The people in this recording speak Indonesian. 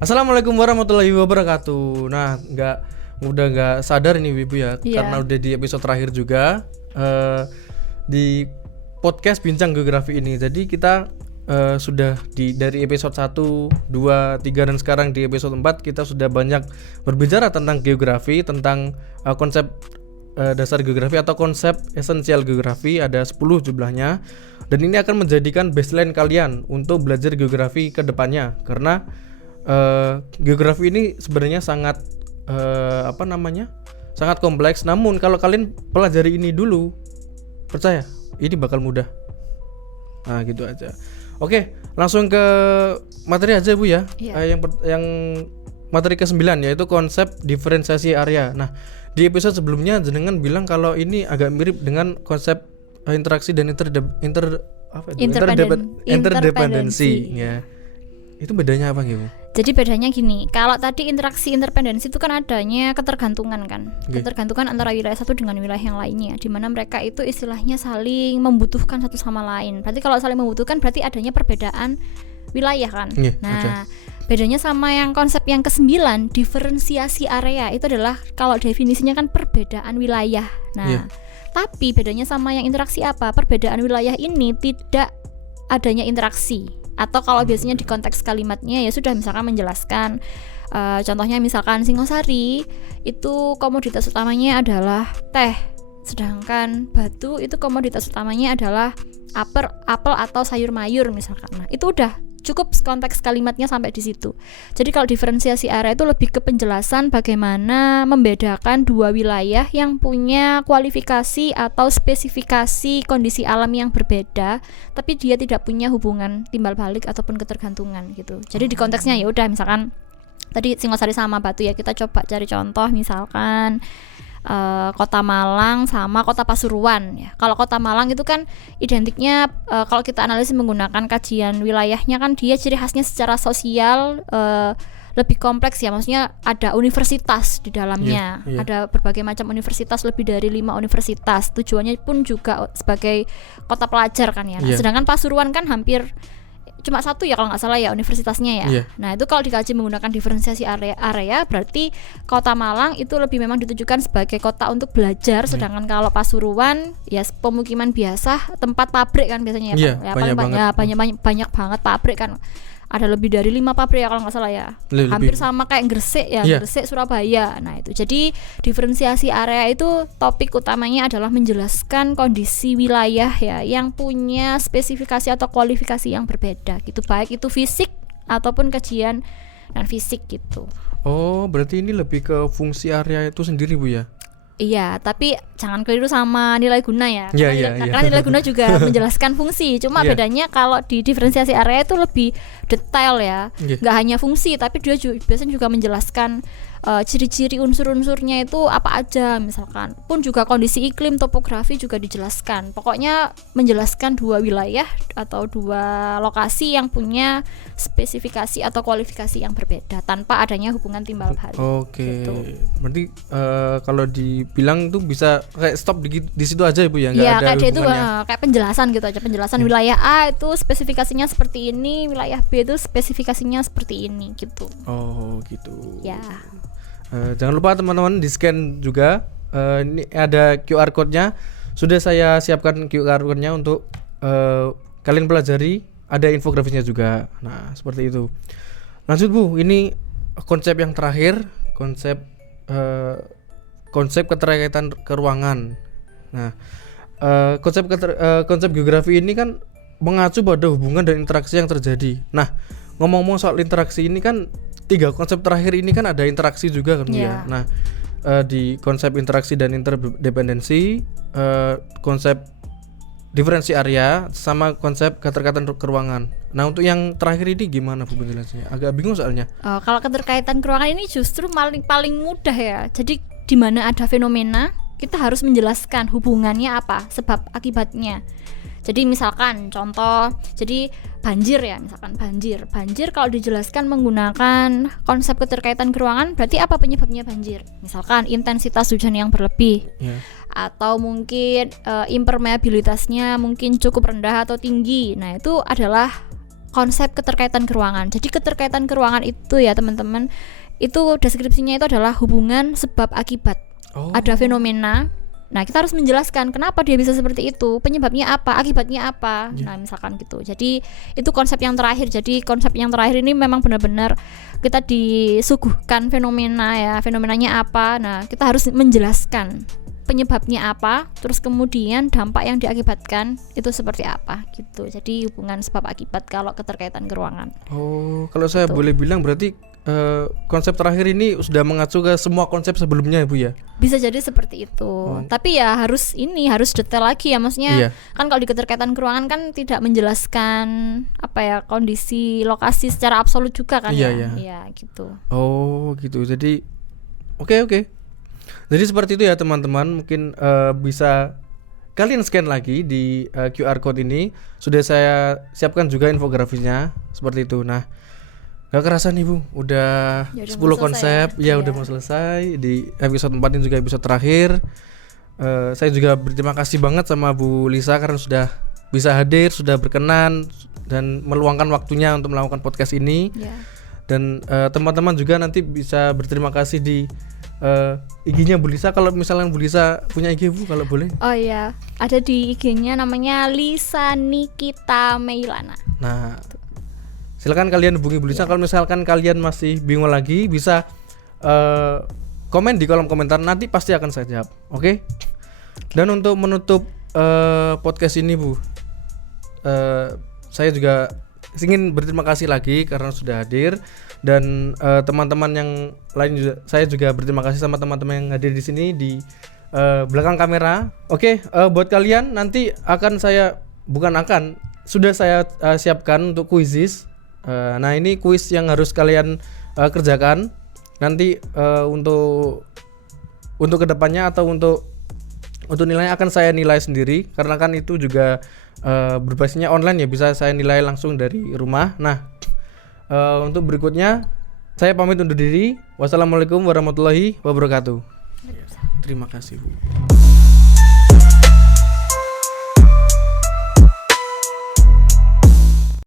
Assalamualaikum warahmatullahi wabarakatuh. Nah, udah nggak sadar ini Wibu ya, karena udah di episode terakhir juga di podcast Bincang Geografi ini. Jadi kita sudah dari episode 1, 2, 3 dan sekarang di episode 4 kita sudah banyak berbicara tentang geografi, tentang konsep dasar geografi atau konsep esensial geografi, ada 10 jumlahnya. Dan ini akan menjadikan baseline kalian untuk belajar geografi ke depannya, karena geografi ini sebenarnya sangat sangat kompleks. Namun kalau kalian pelajari ini dulu, percaya ini bakal mudah. Nah, gitu aja. Oke, langsung ke materi aja Bu ya. Yang materi ke-9 yaitu konsep diferensiasi area. Nah, di episode sebelumnya jenengan bilang kalau ini agak mirip dengan konsep interaksi dan interdependensi ya. Itu bedanya apa gitu? Jadi bedanya gini, kalau tadi interaksi interdependensi itu kan adanya ketergantungan kan, ketergantungan antara wilayah satu dengan wilayah yang lainnya, di mana mereka itu istilahnya saling membutuhkan satu sama lain. Berarti kalau saling membutuhkan berarti adanya perbedaan wilayah kan. Bedanya sama yang konsep yang ke-9, diferensiasi area, itu adalah kalau definisinya kan perbedaan wilayah. Tapi bedanya sama yang interaksi apa? Perbedaan wilayah ini tidak adanya interaksi. Atau kalau biasanya di konteks kalimatnya ya sudah misalkan menjelaskan contohnya misalkan Singosari itu komoditas utamanya adalah teh, sedangkan Batu itu komoditas utamanya adalah apel atau sayur mayur misalkan. Nah, itu udah cukup konteks kalimatnya sampai di situ. Jadi kalau diferensiasi area itu lebih ke penjelasan bagaimana membedakan dua wilayah yang punya kualifikasi atau spesifikasi kondisi alam yang berbeda, tapi dia tidak punya hubungan timbal balik ataupun ketergantungan gitu. Jadi di konteksnya ya udah misalkan tadi Singosari sama Batu ya, kita coba cari contoh misalkan Kota Malang sama Kota Pasuruan ya. Kalau Kota Malang itu kan identiknya kalau kita analisis menggunakan kajian wilayahnya kan dia ciri khasnya secara sosial lebih kompleks ya, maksudnya ada universitas di dalamnya, ada berbagai macam universitas, lebih dari 5 universitas, tujuannya pun juga sebagai kota pelajar kan ya. Sedangkan Pasuruan kan hampir cuma satu ya kalau nggak salah ya universitasnya ya. Nah itu kalau dikaji menggunakan diferensiasi area berarti Kota Malang itu lebih memang ditujukan sebagai kota untuk belajar, sedangkan kalau Pasuruan ya pemukiman biasa, tempat pabrik kan biasanya ya, banyak banget pabrik kan. Ada lebih dari 5 pabrik ya kalau nggak salah ya. Hampir sama kayak Gresik ya, Gresik, Surabaya. Nah itu jadi diferensiasi area itu topik utamanya adalah menjelaskan kondisi wilayah ya yang punya spesifikasi atau kualifikasi yang berbeda gitu, baik itu fisik ataupun kajian non fisik gitu. Oh, berarti ini lebih ke fungsi area itu sendiri Bu ya? Iya, tapi jangan keliru sama nilai guna ya. Karena nilai guna juga menjelaskan fungsi. Cuma bedanya kalau di diferensiasi area itu lebih detail ya. Nggak hanya fungsi, tapi dia biasanya juga menjelaskan ciri-ciri unsur-unsurnya itu apa aja, misalkan. Pun juga kondisi iklim, topografi juga dijelaskan. Pokoknya menjelaskan dua wilayah atau dua lokasi yang punya spesifikasi atau kualifikasi yang berbeda tanpa adanya hubungan timbal balik. Oke. Gitu. Berarti kalau dibilang tuh bisa kayak stop di situ aja Ibu ya, nggak ada kayak hubungannya. Itu kayak penjelasan gitu aja, penjelasan wilayah A itu spesifikasinya seperti ini, wilayah B itu spesifikasinya seperti ini gitu. Oh gitu. Ya. Jangan lupa teman-teman di scan juga. Ini ada QR code-nya. Sudah saya siapkan QR code-nya untuk kalian pelajari. Ada infografisnya juga. Nah seperti itu. Lanjut Bu, ini konsep yang terakhir, konsep keterkaitan keruangan. Nah konsep geografi ini kan mengacu pada hubungan dan interaksi yang terjadi. Nah ngomong-ngomong soal interaksi ini kan 3 konsep terakhir ini kan ada interaksi juga kan ya. Nah di konsep interaksi dan interdependensi, konsep diferensi area sama konsep keterkaitan keruangan. Nah untuk yang terakhir ini gimana Bu penjelasannya? Agak bingung soalnya. Kalau keterkaitan keruangan ini justru paling mudah ya. Jadi di mana ada fenomena kita harus menjelaskan hubungannya apa, sebab akibatnya. Jadi misalkan contoh, jadi banjir ya, misalkan banjir kalau dijelaskan menggunakan konsep keterkaitan keruangan berarti apa penyebabnya banjir? Misalkan intensitas hujan yang berlebih, atau mungkin impermeabilitasnya mungkin cukup rendah atau tinggi. Nah itu adalah konsep keterkaitan keruangan. Jadi keterkaitan keruangan itu ya teman-teman, itu deskripsinya itu adalah hubungan sebab akibat. Ada fenomena. Nah, kita harus menjelaskan kenapa dia bisa seperti itu, penyebabnya apa, akibatnya apa. Nah, misalkan gitu. Jadi itu konsep yang terakhir. Jadi konsep yang terakhir ini memang benar-benar kita disuguhkan fenomena ya, fenomenanya apa. Nah, kita harus menjelaskan penyebabnya apa, terus kemudian dampak yang diakibatkan itu seperti apa gitu. Jadi hubungan sebab akibat kalau keterkaitan keruangan. Kalau saya boleh bilang berarti konsep terakhir ini sudah mengacu ke semua konsep sebelumnya, Bu ya. Bisa jadi seperti itu. Tapi ya harus detail lagi ya, maksudnya kan kalau di keterkaitan keruangan kan tidak menjelaskan apa ya, kondisi lokasi secara absolut juga kan. Iya gitu. Gitu. Jadi oke. Jadi seperti itu ya teman-teman. Mungkin bisa kalian scan lagi di QR code ini. Sudah saya siapkan juga infografisnya seperti itu. Nah, gak kerasa nih Bu, udah 10 konsep ya, udah mau selesai. Di episode 4 ini juga episode terakhir. Saya juga berterima kasih banget sama Bu Lisa karena sudah bisa hadir, sudah berkenan dan meluangkan waktunya untuk melakukan podcast ini. Dan teman-teman juga nanti bisa berterima kasih di IG-nya Bu Lisa. Kalau misalnya Bu Lisa punya IG Bu, kalau boleh. Oh iya, ada di IG-nya namanya Lisa Nikita Meilana. Nah, silakan kalian hubungi Bu Lisa. Kalau misalkan kalian masih bingung lagi, bisa komen di kolom komentar, nanti pasti akan saya jawab. Oke? Dan untuk menutup podcast ini Bu, saya juga ingin berterima kasih lagi karena sudah hadir. Dan teman-teman yang lain juga, saya juga berterima kasih sama teman-teman yang hadir di sini di belakang kamera. Oke, buat kalian nanti sudah saya siapkan untuk kuisis. Nah, ini kuis yang harus kalian kerjakan nanti untuk kedepannya atau untuk nilainya akan saya nilai sendiri karena kan itu juga berbasisnya online ya, bisa saya nilai langsung dari rumah. Nah, untuk berikutnya saya pamit undur diri. Wassalamualaikum warahmatullahi wabarakatuh. Terima kasih Bu.